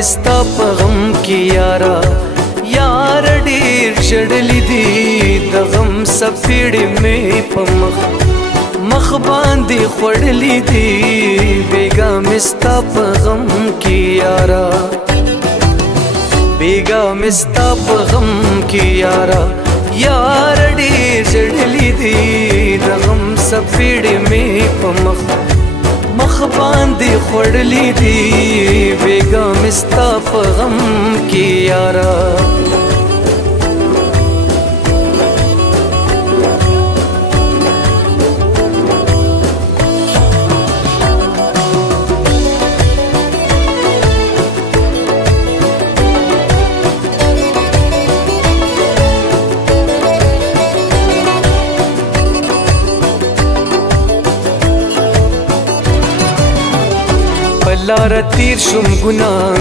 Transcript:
مستا په غم کې یارا یار ډیر چړلی دی د غم سپېړې مې په مخ باندې خوړلی دی بیګا مستا په غم کې یارا بیګا مستا په غم کې یارا یار ډیر چړلی دی د غم سپېړې مې په مخ باندې خوړلی دی بیګا مستا په غم کې یارا لار تیر شم ګناه